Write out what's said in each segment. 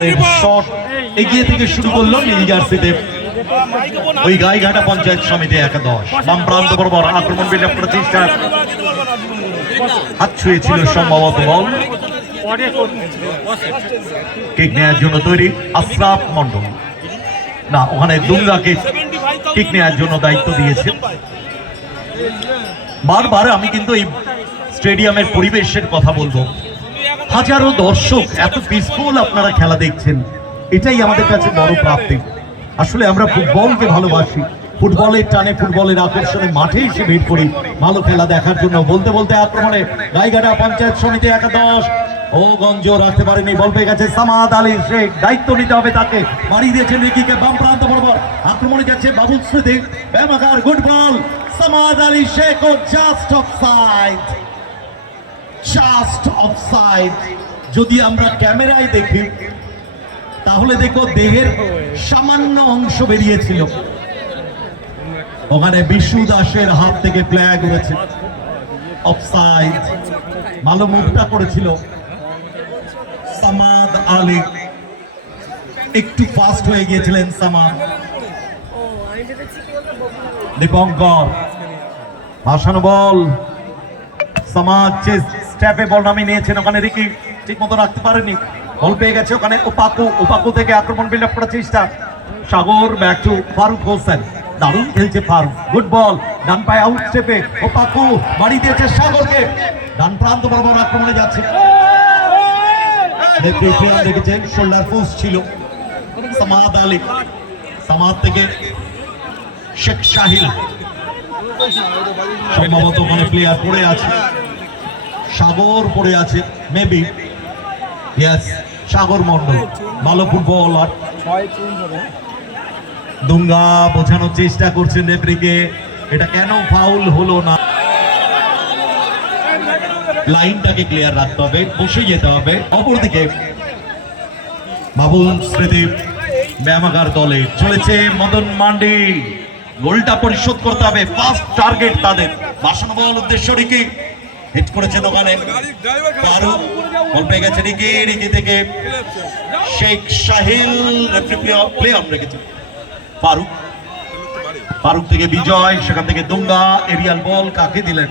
Shot এগিয়ে থেকে শুরু করলো নীল জার্সিতে ওই গাইঘাটা পঞ্চায়েত সমিতি একাদশ। বাম প্রান্ত বরাবর আক্রমণ বিল্ড আপ করার চেষ্টা, হাত ছুঁয়েছিল সম্ভবত বল। কিক নেওয়ার জন্য তৈরি আশরাফ মন্ডল, না ওখানে দুর্গাকে কিক নেওয়ার জন্য দায়িত্ব দিয়েছে। বারবার আমি কিন্তু এই স্টেডিয়ামের পরিবেশের কথা বলবো, হাজারো দর্শক এত পিসফুল আপনারা খেলা দেখছেন, এটাই আমাদের কাছে বড় প্রাপ্তি। আসলে আমরা ফুটবলকে ভালোবাসি, ফুটবলের টানে ফুটবলের আকর্ষণে মাঠে এসে ভিড় করি ভালো খেলা দেখার জন্য। বলতে বলতে আক্রমণে গাইঘাটা পঞ্চায়েত সমিতি একাদশ ও গঞ্জ রাখতে পারেনি, বল পেয়ে গেছে সামাদ আলী শেখ, দায়িত্ব নিতে হবে তাকে। মারিয়ে দিয়েছেন রিকিকে বাম প্রান্ত বরাবর, আক্রমণে যাচ্ছে বাবুল স্মৃতি, বেমাকার গুড বল সামাদ আলী শেখ ও জাস্ট অফসাইড, জাস্ট অফসাইড। যদি আমরা ক্যামেরায় দেখি তাহলে দেখো দেহের সামান্য অংশ বেরিয়েছিল, ওখানে বিশু দাসের হাত থেকে ফ্ল্যাগ উড়েছে, অফসাইড। ভালো মুভটা করেছিল সামাদ আলী, একটু ফাস্ট হয়ে গিয়েছিলেন সামাদ। দীপঙ্কর ভাসানো বল, সামাদ স্টেপে বল নামিয়ে নিয়েছেন, ওখানে রিকি ঠিক মতো রাখতে পারেনি, বল পেয়ে গেছে ওখানে ওপাকু থেকে আক্রমণ বিল্ড আপ করার চেষ্টা। সাগর ব্যাক টু ফারুক হোসেন, দারুণ খেলছে ফারুক, গুড বল ডান পায়ে আউট স্টেপে ওপাকু বাড়ি দিয়েছে সাগরকে, ডান প্রান্ত বরাবর আক্রমণে যাচ্ছে। দেখেছেন শোল্ডার পোস্ট ছিল সামাদ আলী, সামাদ থেকে শেখ শাহিল, সম্ভবত ওখানে প্লেয়ার পড়ে আছে, সাগর পড়ে আছে মেবি, ইয়েস সাগর মন্ডল, ভালো ফুটবলার। দুঙ্গা বোঝানোর চেষ্টা করছেন রেফারিকে এটা কেন ফাউল হলো না, লাইনটাকে ক্লিয়ার রাখতে হবে, বসে যেতে হবে। অপরদিকে বাবুল স্মৃতি ব্যায়ামাগার দলে চলেছে মদন মান্ডি, গোলটা পরিশোধ করতে হবে, ফার্স্ট টার্গেট তাদের। বাসানো বল উদ্দেশ্য রিকি, হিট করেছেন ওখানে ফারুক, বল পেয়ে গেছে রিকি থেকে শেখ শাহিল, প্লে অন রেখেছে ফারুক থেকে বিজয়, সেখান থেকে দুঙ্গা, এরিয়াল বল কাকে দিলেন,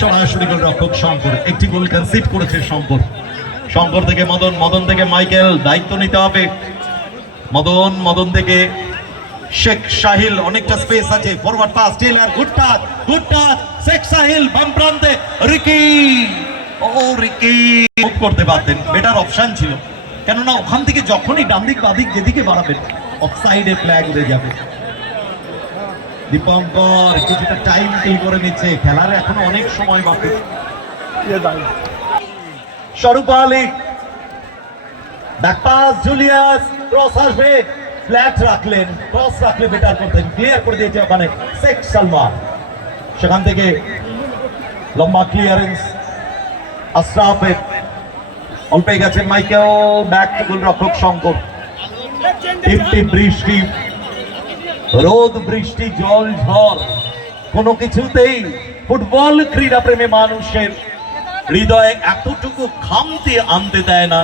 সরাসরি গোলরক্ষক শঙ্কর, একটি গোল কনসিড করেছে শঙ্কর থেকে মদন থেকে মাইকেল, দায়িত্ব নিতে হবে মদন থেকে শেখ শাহিল, অনেকটা স্পেস আছে, forward pass Taylor, good touch Sheikh শাহিল, বাম প্রান্তে রিকি মুভ করতে পারতেন, বেটার অপশন ছিল, কেননা ওখান থেকে যখনই ডান দিক বাদিক যেদিকে বাড়াবেন অফসাইডে ফ্ল্যাগ উড়ে যাবে। দীপঙ্কর কিছুটা টাইম কিল করে নিচ্ছে, খেলার এখনো অনেক সময় বাকি। স্বরূপ Ali back pass, Julius cross আসবে, ফ্ল্যাট রাখলেন, ক্রস রাখলে বেটার করতেন, ক্লিয়ার করে দিয়েছে ওখানে শেখ সালমান, সেখান থেকে লম্বা ক্লিয়ারেন্স আশরাফের, বল পেয়ে গেছে মাইকেল, ব্যাক টু গোলরক্ষক শঙ্কর। বৃষ্টি, রোদ বৃষ্টি জল ঝড় কোনো কিছুতেই ফুটবল ক্রীড়া প্রেমী মানুষের হৃদয়ে এতটুকু খামতি আনতে দেয় না,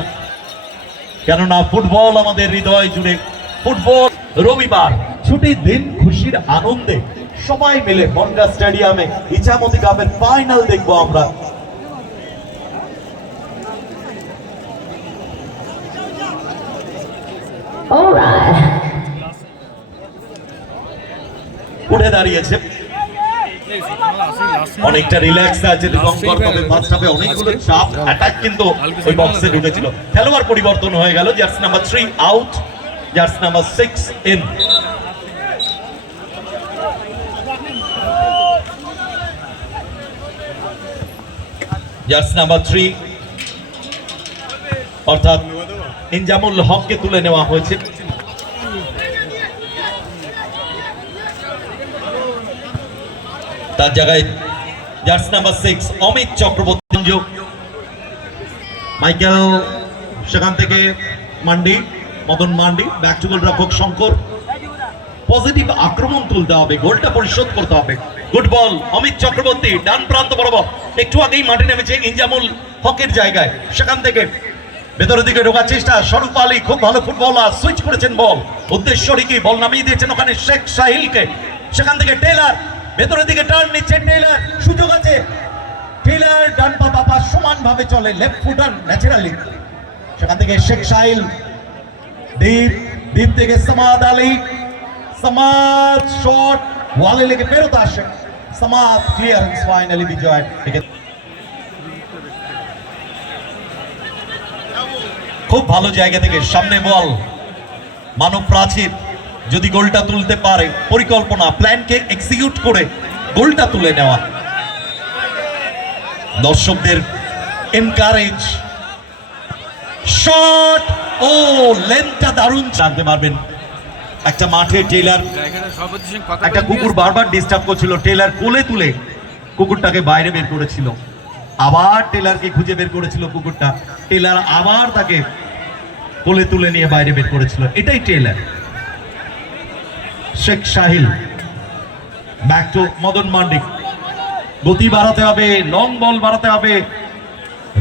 কেননা ফুটবল আমাদের হৃদয় জুড়ে। ফুটবল রবিবার ছুটির দিন, খুশির আনন্দে সবাই মিলে বনগাঁ স্টেডিয়ামে ইছামতি কাপের ফাইনাল দেখবো আমরা। উঠে দাঁড়িয়েছে, অনেকটা রিল্যাক্স আছে দীপঙ্কর, তবে ফার্স্ট হাফে অনেকগুলো চাপ অ্যাটাক কিন্তু ওই বক্সে ঢুকেছিল। খেলোয়াড় পরিবর্তন হয়ে গেল, jersey number 3 out, jersey number 6 in. Jersey number 3 অর্থাৎ ইনজামুল হককে তুলে নেওয়া হয়েছে। তার জায়গায় jersey number 6 Amit Chakraborty, Michael, সেখান থেকে মদন মান্ডি, ব্যাক টু গোলরক্ষক শঙ্কর। পজিটিভ আক্রমণ তুলতে হবে, গোলটা পরিশোধ করতে হবে। গুড বল অমিত চক্রবর্তী, ডান প্রান্ত বরাবর, একটু আগেই মাঠে নেমেছে ইনজামুল হকের জায়গায়, সেখান থেকে ভেতরের দিকে ঢোকার চেষ্টা, স্বরূপ আলী খুব ভালো ফুটবলার, সুইচ করেছেন বল, উদ্দেশ্য রিকি, বল নামিয়ে দিয়েছেন ওখানে শেখ সাহিলকে, সেখান থেকে টেইলার ভেতরের দিকে টার্ন নিচ্ছে, টেইলার সুযোগ আছে, টেইলার ডান পা বাবা সমান ভাবে চলে, লেফট ফুটার ন্যাচারালি, সেখান থেকে শেখ সাহিল, দীপ থেকে সামাদ আলী, সামাদ শট ওয়ালে লেগে ফেরত আসে, সামাদ ক্লিয়ারেন্স, ফাইনালি বিজয়। খুব ভালো জায়গা থেকে সামনে বল, মানব প্রাচীর, যদি গোলটা তুলতে পারে, পরিকল্পনা প্ল্যানকে এক্সিকিউট করে গোলটা তুলে নেওয়া, দর্শকদের এনকারেজ, শট, ও লেন্থটা দারুণ জানতে পারবেন। একটা মাঠে টেইলার, একটা কুকুর বারবার ডিস্টার্ব করছিল, টেইলার কোলে তুলে কুকুরটাকে বাইরে বের করেছিল, আবার টেইলারকে খুঁজে বের করেছিল কুকুরটা, টেইলার আবার তাকে কোলে তুলে নিয়ে বাইরে বের করেছিল, এটাই Taylor. Sheikh Sahil, back to Madan mandi, গতি বাড়াতে হবে, লং বল বাড়াতে হবে,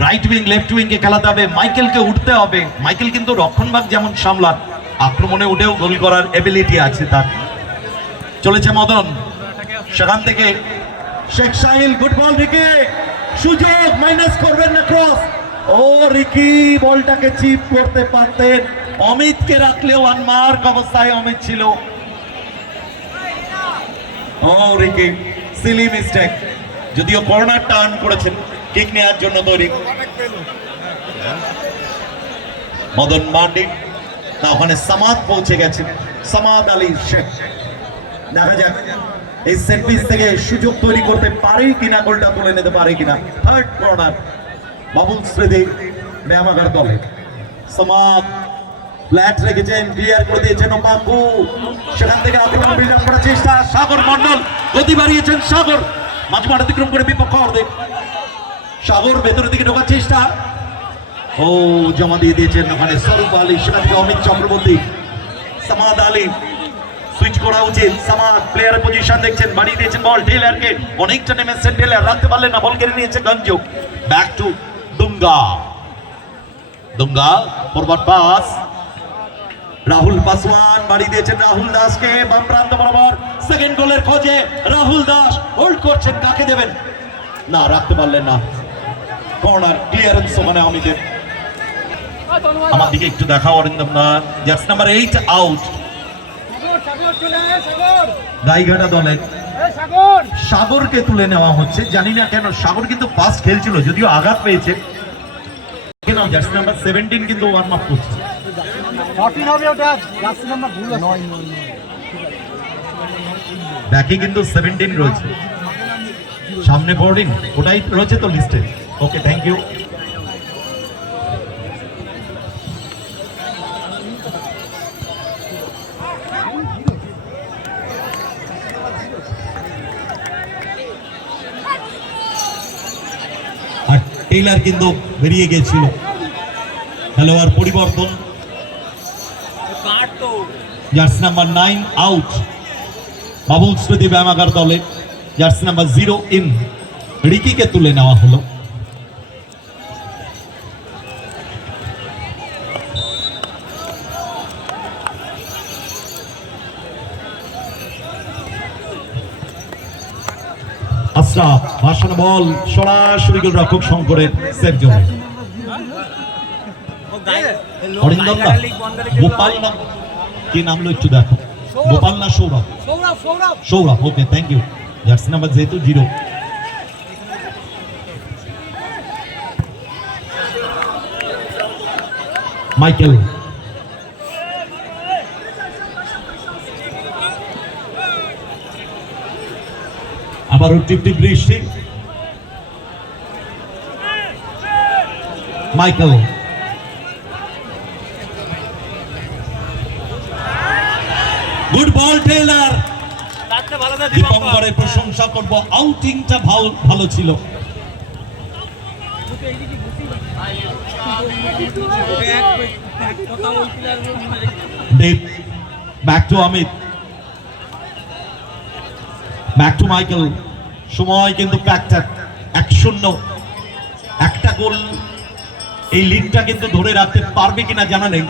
রাইট উইং লেফট উইং কে খেলাতে হবে, মাইকেলকে উঠতে হবে, মাইকেল কিন্তু রক্ষণভাগ যেমন সামলান, আক্রমণে উঠেও গোল করার এবিলিটি আছে তার। চলেছে মদন, সেখান থেকে Sheikh Sahil, good ball Ricky, সুযোগ, মাইনাস করবেন না, ক্রস, ও রিকি বলটাকে চিপ করতে পারতেন, অমিতকে রাখলেও আনমার্ক অবস্থায় অমিত ছিল, ও রিকি সিলি মিস্টেক, যদিও কর্নার টার্ন করেছেন, কিক নেওয়ার জন্য তৈরি মদন মান্ডি, না ওখানে সামাদ পৌঁছে গেছে, সামাদ আলী শেখ, দেখা যাক এই সেট পিস থেকে সুযোগ তৈরি করতে পারে কিনা, গোলটা তুলে নিতে পারে কিনা। থার্ড কর্নার বাবুল স্মৃতি ব্যায়ামাগার দলে, সামাদ ফ্ল্যাট রেখেছেন, ক্লিয়ার করে দিয়েছেন ওপাকু, সেখান থেকে আক্রমণ বিল্ড আপ করার চেষ্টা, সাগর মন্ডল গতি বাড়িয়েছেন, সাগর মাঝ মাঠ অতিক্রম করে বিপক্ষ অর্ধে, সাগর ভেতরের দিকে ঢোকার চেষ্টা, ও জমা দিয়ে দিয়েছেন ওখানে স্বরূপ আলী, সেখান থেকে অমিত চক্রবর্তী, সামাদ আলী, সুইচ করা উচিত, সামাদ প্লেয়ারের পজিশন দেখছেন, বাড়িয়ে দিয়েছেন বল টেইলারকে, অনেকটা নেমেছেন টেইলার, রাখতে পারলেন না, বল কেড়ে নিয়েছে Ganju, back to Dunga, Dunga forward pass, Rahul Paswan বাড়িয়ে দিয়েছেন রাহুল দাসকে, বাম প্রান্ত বরাবর, সেকেন্ড গোলের খোঁজে রাহুল দাস, হোল্ড করছেন, কাকে দেবেন না, রাখতে পারলেন না, কর্নার ক্লিয়ারেন্স ওখানে অমিতের। আমার দিকে একটু দেখাও অরিন্দম না, জার্সি নাম্বার 8 আউট, গাইঘাটা দলের সাগরকে তুলে নেওয়া হচ্ছে, জানি না কেন, সাগর কিন্তু ফাস্ট খেলছিল, যদিও আঘাত পেয়েছে, কেন জার্সি নাম্বার 17 কিন্তু ওয়ার্ম আপ করছে, 14 হবে ওটা, জার্সি নাম্বার ভুল আছে, ব্যাকে কিন্তু 17 রয়েছে, সামনে 14, ওটাই রয়েছে তো লিস্টে। ওকে, থ্যাংক ইউ। আর টেইলার কিন্তু বেরিয়ে গিয়েছিল, খেলোয়াড় পরিবর্তন, জার্সি নাম্বার 9 আউট, বাবুল স্মৃতি ব্যায়ামাগার দলে জার্সি নাম্বার 0 ইন, রিকিকে তুলে নেওয়া হলো। আশরাফ ভাসানো বল সরাসরি গোলরক্ষক শঙ্করের সেভ জোনে, অরিন্দম দা, গোপাল না কি নাম লো একটু দেখো, গোপাল না Sourav, Sourav, okay thank you, jersey number যেহেতু 0, মাইকেল, আবারও টিপটিপ বৃষ্টি, মাইকেল, গুড বল টেইলার, দীপঙ্করের প্রশংসা করব, আউটিংটা ভালো ছিল, back to Amit, back to Michael, সময় কিন্তু 1-0, একটা গোল এই লিডটা কিন্তু ধরে রাখতে পারবে কিনা জানা নেই।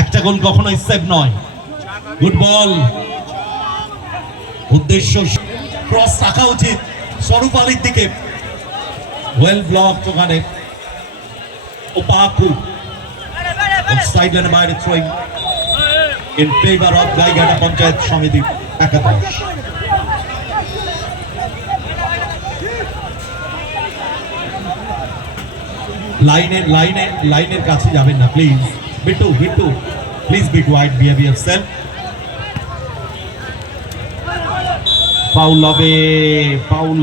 একটা গোল কখনোই সেভ নয়। গুড বল, উদ্দেশ্য ক্রস রাখা উচিত স্বরূপ আলীর দিকে। ওয়েল ব্লক ওখানে ওপাকু সাইড লাইনে বাইরে throwing in favour of Gaighata panchayat সমিতি একাদশ। লাইনের কাছে যাবেন না please. Bittu please be quiet, behave yourself. Foul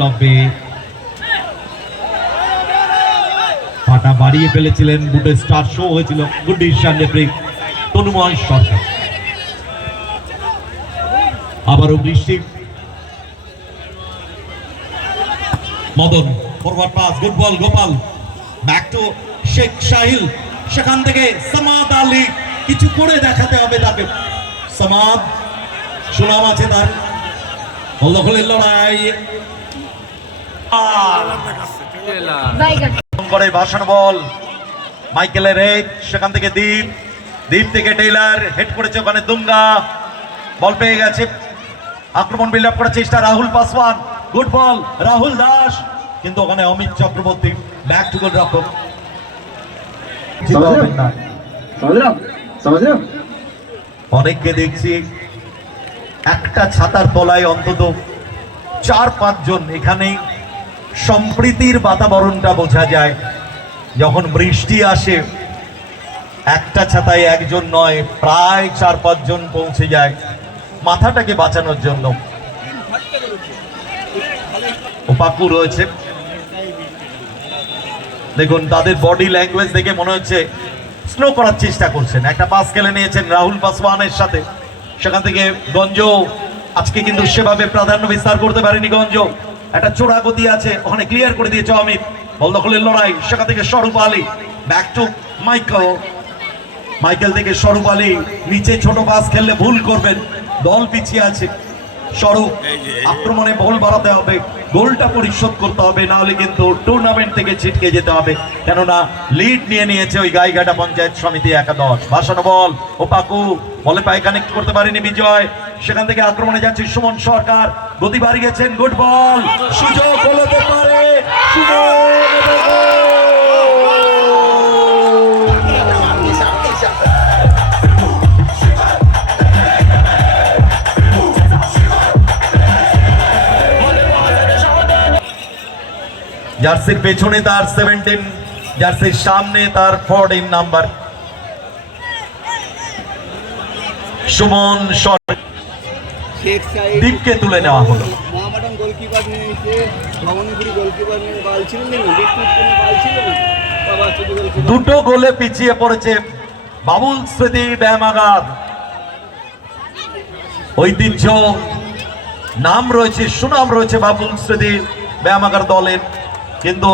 হবে। পাটা বাড়িয়ে ফেলেছিলেন, বুটে স্টার শো হয়েছিল। Good decision referee Tanumoy Sarkar. আবারও বৃষ্টি, Madan forward pass, good ball Gopal, back to Sheikh Shahil. সেখান থেকে সামাদ আলী, কিছু করে দেখাতে হবে তাকে। সামাদ সুনাম আছে তার, বল দখলের লড়াই করে ভাষণ বল মাইকেলের হেড, সেখান থেকে দ্বীপ থেকে টেইলার হেড করেছে, ওখানে দুঙ্গা বল পেয়ে গেছে। আক্রমণ বিল্ড আপ করার চেষ্টা রাহুল পাসওয়ান, গুড বল রাহুল দাস, কিন্তু ওখানে অমিত চক্রবর্তী ব্যাক টু গোল রক্ষক। অনেককে দেখছি একটা ছাতার তলায় অন্তত 4-5 জন। এখানে সম্প্রীতির বাতাবরণটা বোঝা যায়। যখন বৃষ্টি আসে একটা ছাতায় একজন নয়, প্রায় 4-5 জন পৌঁছে যায় মাথাটাকে বাঁচানোর জন্য। ওপাকু রয়েছে, দেখুন তাদের বডি ল্যাঙ্গুয়েজ দেখে মনে হচ্ছে স্লো করার চেষ্টা করছেন। একটা পাস খেলে নিয়েছেন রাহুল পাসওয়ানের সাথে, সেখান থেকে গঞ্জ আজকে কিন্তু সেভাবে প্রাধান্য বিস্তার করতে পারেনি। গঞ্জ একটা চোরা গতি আছে, ওখানে ক্লিয়ার করে দিয়েছে অমিত, বল দখলের লড়াই। সেখান থেকে স্বরূপ আলী, ব্যাক টু মাইকেল থেকে স্বরূপ আলী, নিচে ছোট পাস খেললে ভুল করবেন, দল পিছিয়ে আছে। স্বরূপ আক্রমণে বল বাড়াতে হবে, গোলটা পরিশোধ করতে হবে, না হলে কিন্তু টুর্নামেন্ট থেকে ছিটকে যেতে হবে, কেননা লিড নিয়ে নিয়েছে ওই গাইঘাটা পঞ্চায়েত সমিতি একাদশ। ভাসানো বল ওপাকু, বলে পায়ে কানেক্ট করতে পারেনি বিজয়। সেখান থেকে আক্রমণে যাচ্ছে সুমন সরকার, গতি বাড়িয়েছেন, গুড বল, সুযোগ হতে পারে জার্সির পেছনে তার 17, জার্সির সামনে তার 14 নাম্বার সুমন সরকার। দীপকে তুলে নেওয়া হলো। দুটো গোলে পিছিয়ে পড়েছে বাবুল স্মৃতি ব্যায়ামাগার। ঐতিহ্য, নাম রয়েছে, সুনাম রয়েছে বাবুল স্মৃতি ব্যায়ামাগার দলের, কিন্তু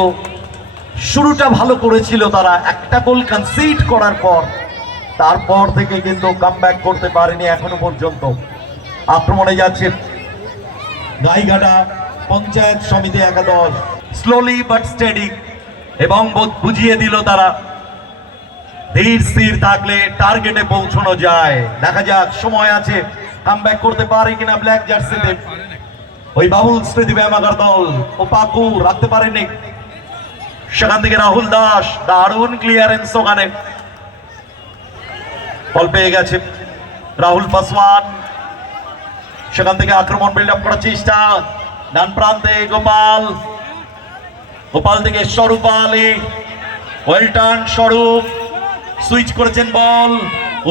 শুরুটা ভালো করেছিল তারা। একটা গোল কনসিড করার পর তারপর থেকে কিন্তু কামব্যাক করতে পারেনি এখনো পর্যন্ত। আক্রমণে যাচ্ছে গাইঘাটা পঞ্চায়েত সমিতি একাদশ, স্লোলি বাট স্টেডি, এবং বুঝিয়ে দিল তারা ধীর স্থির থাকলে টার্গেটে পৌঁছানো যায়। দেখা যাক, সময় আছে, কামব্যাক করতে পারে কিনা ব্ল্যাক জার্সিতে ওই বাবুল স্মৃতি ব্যায়ামাগার দল। ওপাকু রাখতে পারেনি, সেখান থেকে রাহুল দাস, দারুণ ক্লিয়ারেন্স, ওখানে বল পেয়ে গেছে রাহুল পাসওয়ান। সেখান থেকে আক্রমণ বিল্ড আপ করার চেষ্টা, ডান প্রান্তে গোপাল থেকে স্বরূপ আলী, ওয়েলটন স্বরূপ, সুইচ করেছেন বল,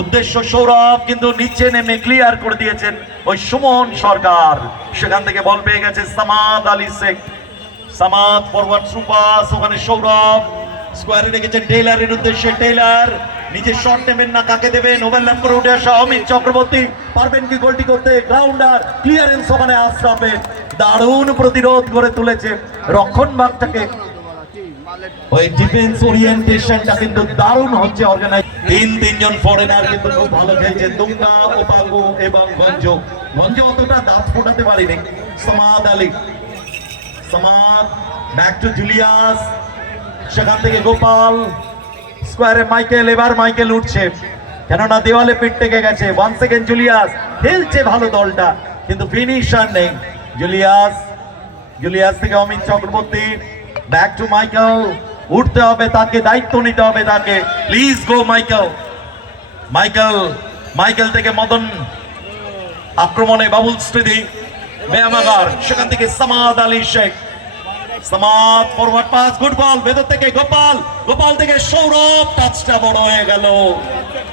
উদ্দেশ্য সৌরভ, কিন্তু নিচে নেমে ক্লিয়ার করে দিয়েছেন ওই সুমন সরকার। সেখান থেকে বল পেয়ে গেছে Samad Ali Sheikh, Samad forward through pass, ওখানে সৌরভ স্কোয়ারে রেখেছেন টেইলারের উদ্দেশ্যে, টেইলার নিচে শট নেবেন না, কাকে দেবেন, ওভারল্যাপ করে উঠে আসা অমিত চক্রবর্তী, পারবেন কি গোলটি করতে? গ্রাউন্ডার ক্লিয়ারেন্স, ওখানে আশরাফের দারুণ প্রতিরোধ করে তুলেছে রক্ষণভাগটাকে। ওই ডিফেন্স ওরিয়েন্টেশনটা কিন্তু দারুণ হচ্ছে অর্গানাইজ। তিনজন ফরেনার কিন্তু খুব ভালো খেলছে, দুঙ্গা, ওপাকু এবং গঞ্জ অতটা দাঁত ফোটাতে পারেনি। Samad Ali, Samad back to Julius, সেখান থেকে গোপাল স্কোয়ারে মাইকেল, এবার মাইকেল উঠছে কেননা দেওয়ালে পিঠ থেকে গেছে। 1 সেকেন্ড জুলিয়াস খেলছে ভালো দলটা, কিন্তু ফিনিশার নেই। জুলিয়াস থেকে Amit Chakraborty, back to Michael, উঠতে হবে তাকে, দায়িত্ব নিতে হবে তাকে। Please go Michael. মাইকেল থেকে মদন, আক্রমণে বাবুল স্মৃতি, ব্যায়ামাগার, সেখান থেকে Samad Ali Sheikh, Samad forward pass, good বল, ভেতর থেকে গোপাল থেকে সৌরভ, টাচটা বড় হয়ে গেল,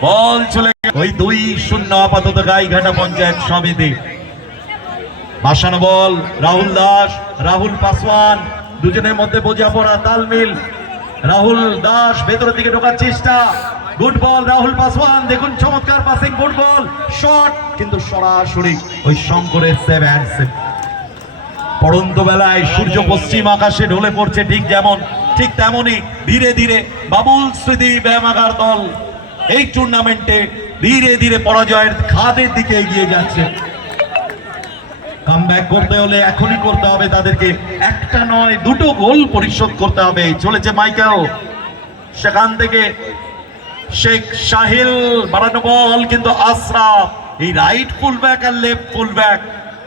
বল চলে গেল। ওই 2-0 আপাতত গাইঘাটা পঞ্চায়েত সমিতি। বাসানো বল, রাহুল দাস, রাহুল পাসওয়ান, দুজনের মধ্যে বোঝাপড়া, তালমিল। রাহুল দাস ভেতরের দিকে ঢোকার চেষ্টা, গুড বল রাহুল পাসওয়ান, দেখুন চমৎকার পাসিং, গুড বল, শট, কিন্তু সরাসরি ওই শঙ্করের সেভ অ্যান্ড সেভ। পড়ন্ত বেলায় সূর্য পশ্চিম আকাশে ঢলে পড়ছে, ঠিক তেমনই ধীরে ধীরে বাবুল স্মৃতি ব্যায়ামাগার দল এই টুর্নামেন্টে ধীরে ধীরে পরাজয়ের খাদের দিকে এগিয়ে যাচ্ছে। কামব্যাক করতে হলে এখনই করতে হবে তাদেরকে, একটা নয় 2টো গোল পরিশোধ করতে হবে। চলেছে মাইকেল, সেখান থেকে শেখ সাহিল, বাড়ানো বল, কিন্তু আশরাফ, এই রাইট ফুলব্যাক আর লেফট ফুলব্যাক,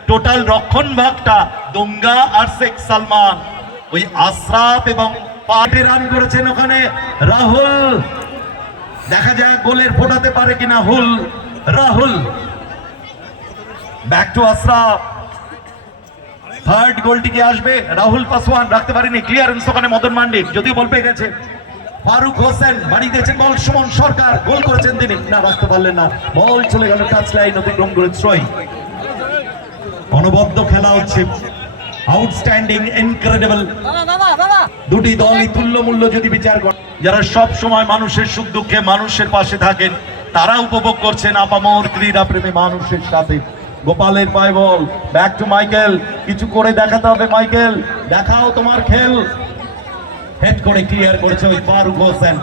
টোটাল রক্ষণ ভাগটা দুঙ্গা আর শেখ সালমান। ওই আশরাফ এবং পাটে রান করেছেন ওখানে রাহুল, দেখা যাক গোলের ফোটাতে পারে কিনা Rahul. Back to Ashraf, third গোলটি কি আসবে? রাহুল পাসওয়ান রাখতে পারেনি, ক্লিয়ারেন্স ওখানে মদন মান্ডির, যদিও বল পেয়ে গেছে। ফারুক হোসেন বাড়ি দিয়েছেন বল, সুমন সরকার গোল করেছেন তিনি, না রাখতে পারলেন না, বল চলে গেল টাচ লাইন অতিক্রম করে। থ্রোয়িং, অনবদ্য খেলা হচ্ছে, আউটস্ট্যান্ডিং, ইনক্রেডিবল। দুটি দলই তুল্য মূল্য যদি বিচার করে, যারা সব সময় মানুষের সুখ দুঃখে মানুষের পাশে থাকেন, তারা উপভোগ করছেন আপামর ক্রীড়া প্রেমী মানুষের সাথে। গোপালের পায় বল, ব্যাক টু মাইকেল, কিছু করে দেখাতে হবে মাইকেল, দেখাও তোমার খেল। হেড করে ক্লিয়ার করেছে ওই ফারুক হোসেন,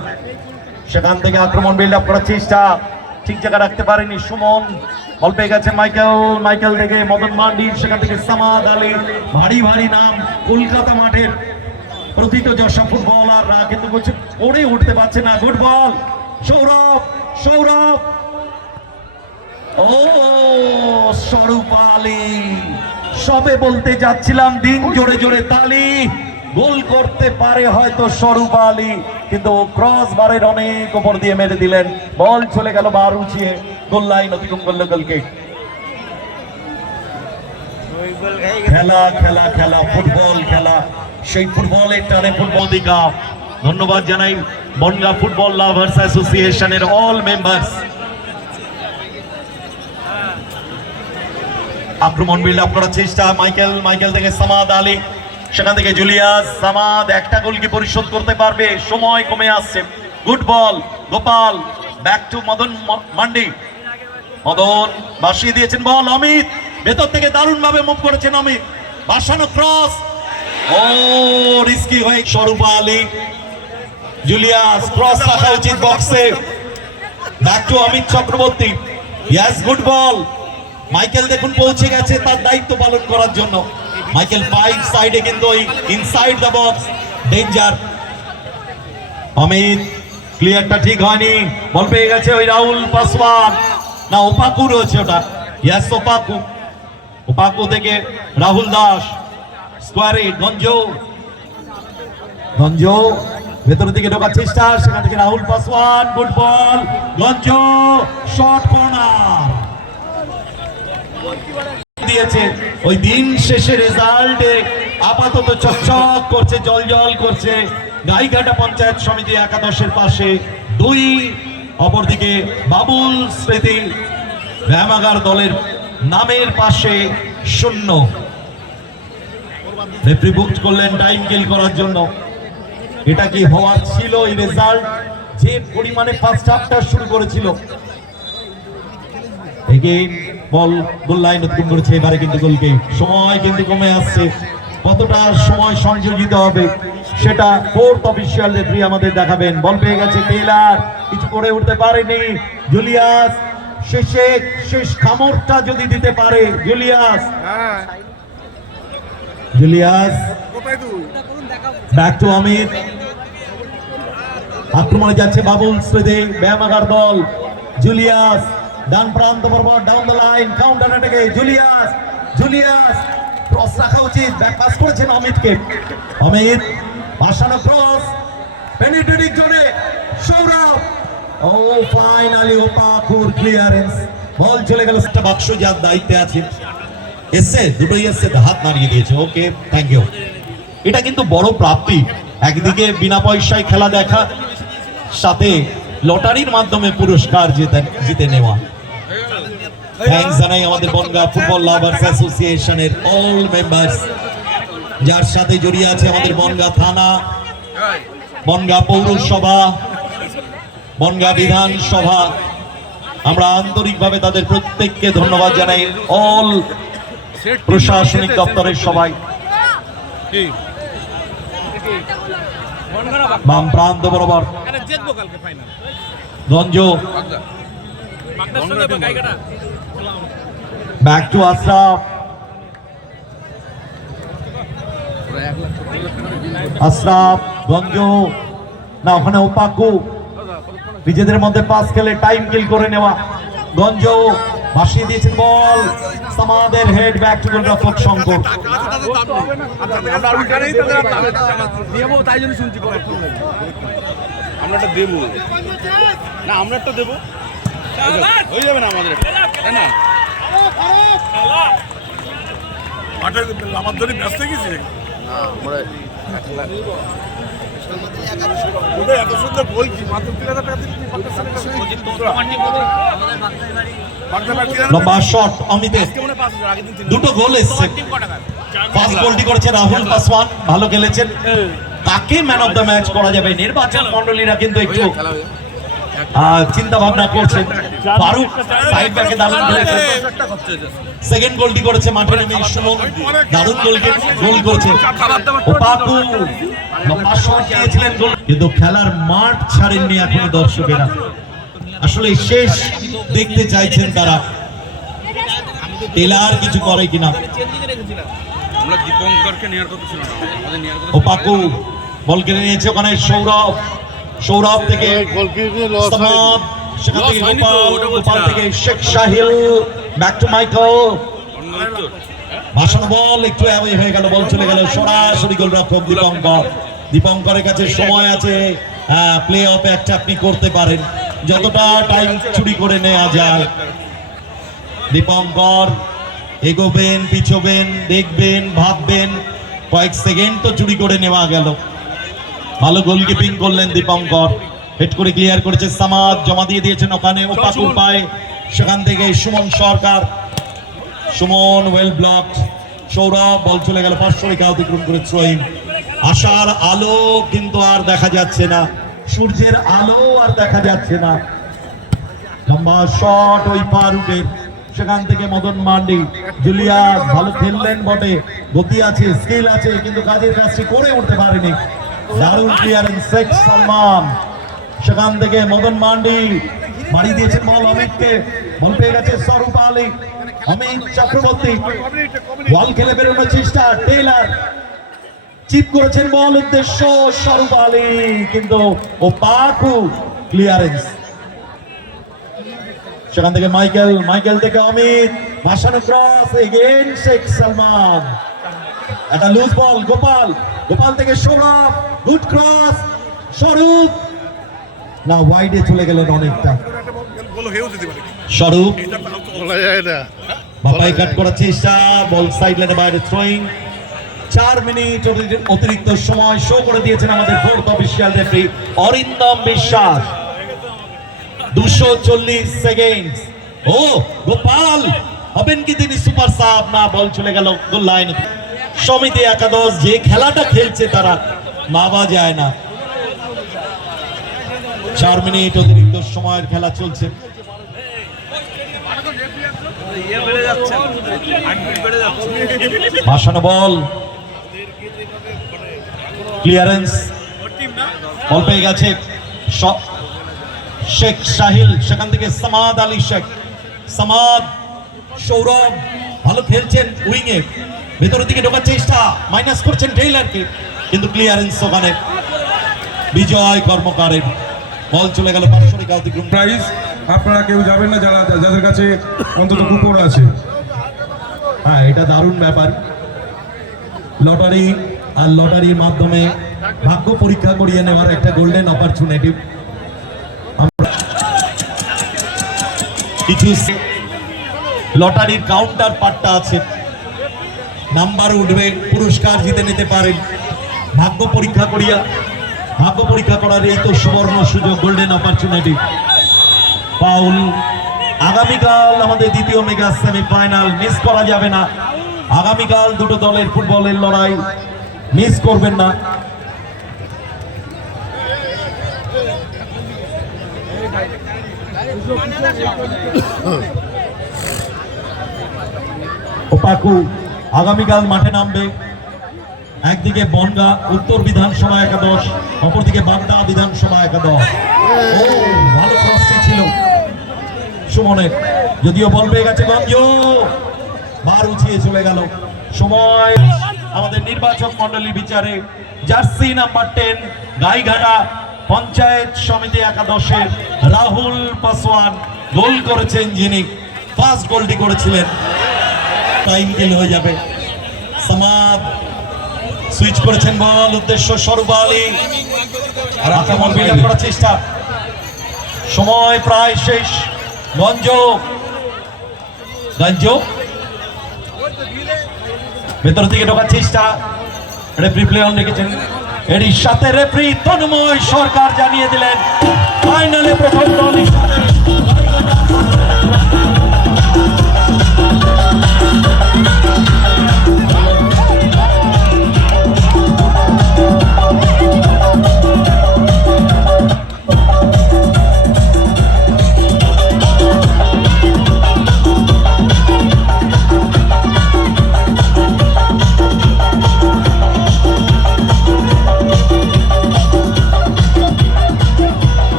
সেখান থেকে আক্রমণ বিল্ড আপ করার চেষ্টা, ঠিক জায়গা রাখতে পারেনি সুমন, বল পেয়ে গেছে মাইকেল থেকে মদন মান্ডি, সেখান থেকে সামাদ আলী, ভারী নাম কলকাতা মাঠের প্রথিতযশা ফুটবলাররা, কিন্তু কিছু করে উঠতে পারছে না। গুড বল, সৌরভ, ও স্বরূপ আলী, সবে বলতে যাচ্ছিলাম দিন জোরে জোরে তালি, গোল করতে পারে হয়তো স্বরূপ আলী, কিন্তু ক্রস বারের অনেক উপর দিয়ে মেরে দিলেন, বল চলে গেল বার উঁচিয়ে, গোল লাইন অতিক্রম করলো গোলকে। খেলা ফুটবল খেলা, সেই ফুটবলের টানে ফুটবল দিকা। ধন্যবাদ জানাই বনগা ফুটবল লাভার্স অ্যাসোসিয়েশনের অল মেম্বার্স। আক্রমণ বিল্ড আপ করার চেষ্টা, মাইকেল থেকে সামাদ আলী, সেখান থেকে জুলিয়াস, সামাদ, একটা গোল কি পরিশোধ করতে পারবে? সময় কমে আসছে। Good ball Gopal, back to Madan Mandi, Madan বাসিয়ে দিয়েছেন বল, অমিত ভেতর থেকে দারুণ ভাবে মুভ করেছেন অমিত, বাসানো ক্রস, ও রিস্কি হয়ে স্বরূপ আলী, জুলিয়াস, ক্রস রাখা উচিত বক্সে, back to Amit Chakraborty, yes good ball. Michael দেখুন পৌঁছে গেছে তার দায়িত্ব পালন করার জন্য। মাইকেল 5 সাইডে, কিন্তু inside the box danger. Amit, ক্লিয়ারটা ঠিক হয়নি, বল পেয়ে গেছে ওই রাহুল পাসওয়ান, না ওপাকু রয়েছে ওটা, ইয়েস ওপাকু থেকে রাহুল দাস, স্কোয়ারে গঞ্জ ভেতরের দিকে ঢোকার চেষ্টা, সেখান থেকে রাহুল পাসওয়ান, গুড বল, গঞ্জ শর্ট কর্নার দিয়েছে। ওই দিন শেষে রেজাল্টে আপাতত চকচক করছে, জল করছে গাইঘাটা পঞ্চায়েত সমিতি একাদশের পাশে 2, অপরদিকে বাবুল স্মৃতি ব্যায়ামাগার দলের নামের পাশে 0। রেফারি বুকড করলেন টাইম কিল করার জন্য। এটা কি হওয়ার ছিল এই রেজাল্ট, যে পরিমাণে ফার্স্ট হাফটা শুরু করেছিল। এগেইন বল গোল লাইন অতিক্রম করেছে, এবারে কিন্তু গোলকে সময় কিন্তু কমে আসছে, কতটা সময় সংযোজিত হবে সেটা ফোর্থ অফিসিয়াল রেফারি আমাদের দেখাবেন। বল পেয়ে গেছে টেইলার, কিছু করে উঠতে পারেনি জুলিয়াস, শেষ খামরটা যদি দিতে পারে জুলিয়াস, ব্যাক টু অমিত, আক্রমণে যাচ্ছে বাবুল স্মৃতি ব্যায়ামাগার দল। জুলিয়াস ডান প্রান্ত বরাবর ডাউন দ্য লাইন, কাউন্টার অ্যাটাকে জুলিয়াস। জুলিয়াস ক্রস রাখা উচিত, ব্যাক পাস করেছেন অমিতকে। অমিত ভাসানো ক্রস, পেনিট্রেটিং জোনে সৌরভ। ও ফাইনালি ওপাকুর ক্লিয়ারেন্স, বল চলে গেল। একটা বাক্স যার দায়িত্বে আছে এসছে, দুটোই এসছে, হাত নাড়িয়ে দিয়েছে। ওকে, থ্যাংক ইউ। এটা কিন্তু বড় প্রাপ্তি, একদিকে বিনা পয়সায় খেলা দেখা, সাথে লটারির মাধ্যমে পুরস্কার জিতে নেওয়া। থ্যাঙ্কস জানাই আমাদের বনগাঁ ফুটবল লাভার্স অ্যাসোসিয়েশনের অল মেম্বার্স, যার সাথে জড়িয়ে আছে আমাদের বনগাঁ থানা, বনগাঁ পৌরসভা, বনগাঁ বিধানসভা। আমরা আন্তরিকভাবে তাদের প্রত্যেককে ধন্যবাদ জানাই, অল প্রশাসনিক দপ্তরের সবাই। বাম প্রান্ত বরাবর গঞ্জ, ব্যাক টু আশরাফ। আশরাফ গঞ্জ না, ওখানে ওপাকু নিজেদের মধ্যে পাস খেলে টাইম কিল করে নেওয়া। গঞ্জ ভাসিয়ে দিয়েছেন বল, সামাদের হেড, ব্যাক টু গোলরক্ষক শঙ্কর। আমরা একটা দেবো না, আমরা একটা দেবো, হয়ে যাবে না আমাদের, তাই না? আমার ধরে ব্যস্ত গেছি না, আমরা এত সুন্দর বলছি, মাত্র 3,000 টাকা লম্বা শট অমিতের, দুটো গোল এসছে। ফার্স্ট গোলটি করেছে রাহুল পাসওয়ান, ভালো খেলেছেন। কাকে ম্যান অফ দ্য ম্যাচ করা যাবে, নির্বাচন মন্ডলীরা কিন্তু একটু চিন্তা ভাবনা করছেন। ফারুক সাইড ব্যাকে দারুণ খেলেছেন। সেকেন্ড গোলটি করেছে মাঠে নেমে সুমন, দারুণ গোল করেছে। ওপাকু লম্বা শট নিয়েছিলেন, কিন্তু খেলার মাঠ ছাড়েননি এখনো দর্শকেরা। আসলে শেষ দেখতে চাইছেন তারা, টেলার কিছু করে কিনা। আমরা দীপঙ্করকে নেওয়ার কথা ছিল না, আমাদের নেওয়ার কথা। ওপাকু বল কেড়ে নিয়েছে, ওখানে সৌরভ, সৌরভ থেকে সামাদ, সেখান থেকে গোপাল, গোপাল থেকে Sheikh Sahil, back to Michael. ভাসানো বল একটু অ্যাওয়ে হয়ে গেল, বল চলে গেল সরাসরি গোলরক্ষক দীপঙ্কর। দীপঙ্করের কাছে সময় আছে, প্লে অফে একটা আপনি করতে পারেন, যতটা টাইম চুরি করে নেওয়া যায়। দীপঙ্কর এগোবেন, পিছবেন, দেখবেন, ভাববেন, কয়েক সেকেন্ড তো চুরি করে নেওয়া গেল। ভালো গোলকিপিং করলেন দীপঙ্কর, হেড করে ক্লিয়ার করেছে সামাদ, জমা দিয়ে দিয়েছেন ওখানে ওপাকুর পায়ে, সেখান থেকে সুমন সরকার, সুমন ওয়েল ব্লক। সৌরভ, বল চলে গেল পার্শ্বরেখা অতিক্রম করে থ্রোইং। আশার আলো কিন্তু আর দেখা যাচ্ছে না, সূর্যের আলো আর দেখা যাচ্ছে না। লম্বা শট ওই ফারুকের, সেখান থেকে মদন মান্ডি। জুলিয়াস ভালো খেললেন বটে, গতি আছে, স্কিল আছে, কিন্তু কাজের কাজটি করে উঠতে পারেনি। দারুণ ক্লিয়ারেন্স শেখ সালমান, সেখান থেকে মদন মান্ডি মারিয়ে দিয়েছেন বল অমিতকে, বল পেয়ে গেছে স্বরূপ আলী। অমিত চক্রবর্তী বল খেলে বেরোনোর চেষ্টা, টেইলার চিপ করেছেন বল, উদ্দেশ্য স্বরূপ আলী, কিন্তু ওপাকু ক্লিয়ারেন্স। সেখান থেকে মাইকেল, মাইকেল থেকে অমিত, ভাসানো ক্রস, এগেইন শেখ সালমান। একটা লুজ বল, গোপাল, গোপাল থেকে সৌরভ, গুড ক্রস, স্বরূপ না ওয়াইডে চলে গেলেন অনেকটা। স্বরূপ বাপাই কাট করার চেষ্টা, বল সাইড লাইনে বাইরে, থ্রোয়িং। 4 মিনিট অতিরিক্ত সময় শো করে দিয়েছেন আমাদের ফোর্থ অফিসিয়াল রেফারি অরিন্দম বিশ্বাস। 240 সেকেন্ড। ও গোপাল হবেন কি তিনি সুপার সাব? না, বল চলে গেল গোল লাইন। সমিতি একাদশ যে খেলাটা খেলছে তারা মাবা যায় না। 4 মিনিট অতিরিক্ত সময়ের খেলা চলছে। ভাসানো বল, ক্লিয়ারেন্স, বল পেয়ে গেছে শেখ সাহিল, সেখান থেকে সামাদ আলী শেখ। সামাদ, সৌরভ ভালো খেলছেন উইংয়ে, ভেতরের দিকে ঢোকার চেষ্টা, মাইনাস করছেন টেইলারকে, কিন্তু ক্লিয়ারেন্স ওখানে। বিজয় কর্মকারের বল চলে গেল পার্শ্বরেখা অতিক্রম। প্রাইজ আপনারা কেউ যাবেন না যারা যাদের কাছে অন্তত কুপন আছে। হ্যাঁ, এটা দারুণ ব্যাপার। লটারি আর লটারির মাধ্যমে ভাগ্য পরীক্ষা করিয়ে নেওয়ার একটা গোল্ডেন অপরচুনিটি। কিছু লটারির কাউন্টার পার্টটা আছে, নাম্বার উঠবে, পুরস্কার জিতে নিতে পারেন। ভাগ্য পরীক্ষা করার এই তো সুবর্ণ সুযোগ, গোল্ডেন অপরচুনিটি। পাউল, আগামীকাল আমাদের দ্বিতীয় মেগা সেমিফাইনাল মিস করা যাবে না। আগামীকাল দুটো দলের ফুটবলের লড়াই মিস করবেন না। ওপাকু আগামীকাল মাঠে নামবে। একদিকে বনগা উত্তর বিধানসভা একাদশ, অপরদিকে বাগদা বিধানসভা একাদশ। ও, ভালো ক্রসটি ছিল সুমনের, যদিও বল পেয়ে গেছে গঞ্জ, বার উঠিয়ে চলে গেল। সময় আমাদের নির্বাচক মন্ডলীর বিচারে জার্সি নাম্বার 10 গাইঘাটা পঞ্চায়েত সমিতি একাদশের রাহুল পাসওয়ান গোল করেছেন, যিনি ফার্স্ট গোলটি করেছিলেন। টাইম কিল হয়ে যাবে। সামাদ সুইচ করেছেন, বল উদ্দেশ্য স্বরূপ আলী, আর আক্রমণ বিলম্ব করার চেষ্টা। সময় প্রায় শেষ। গঞ্জ ভেতর দিকে ঢোকার চেষ্টা, রেফারি প্লে অন রেখেছেন। এরই সাথে রেফারি তন্ময় সরকার জানিয়ে দিলেন ফাইনালে প্রথম দল হিসাবে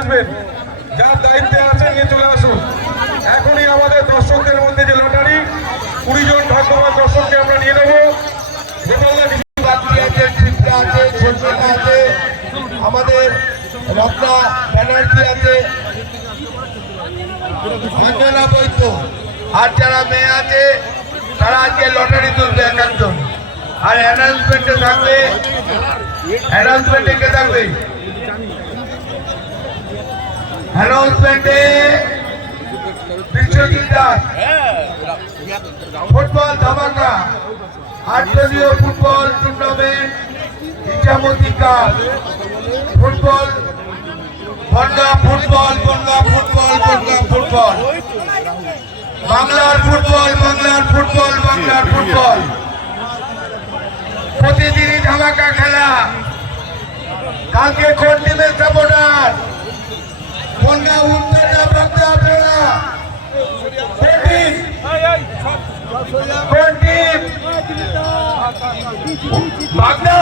আসবেন, যার দায়িত্বে আছে নিয়ে চলে আসুন। এখনই আমাদের দর্শকদের মধ্যে যে লটারি 20 জন ভাগ্যবান দর্শককে আমরা নিয়ে নেবো। আমাদের রত্না ব্যানার্জি আছে, অঞ্জনা বৈদ্য, আর যারা মেয়ে আছে তারা আজকে লটারি তুলবে একান্তন। আর অ্যানাউন্সমেন্টে থাকবে, অ্যানাউন্সমেন্টে কে থাকবে? অ্যানাউন্সমেন্টে বিশ্বজিৎ দাস, ফুটবল ধামাকা 8 দলীয় football tournament, Ichhamati cup football, Bongaon football, Bongaon football, Bongaon football, বাংলার ফুটবল, বাংলার ফুটবল, বাংলার ফুটবল, প্রতিদিনই ধামাকা খেলা। কালকে কোন টিমের সাপোর্টার? বনগা উত্তর না বাগদা? আপনারা কোন টিম? বাগদা।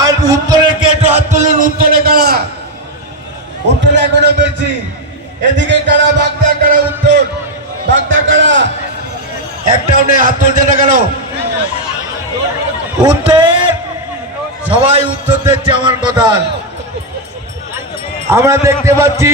আর উত্তরে কে? একটু হাত তুলুন। উত্তরে কারা? উত্তরে এখনো বেশি। এদিকে কারা? বাগদা কারা? উত্তর বাগদা কারা? একটাও নেই, হাত তুলছে না কেন? উত্তর, সবাই উত্তর দিচ্ছে আমার কথা। আমরা দেখতে পাচ্ছি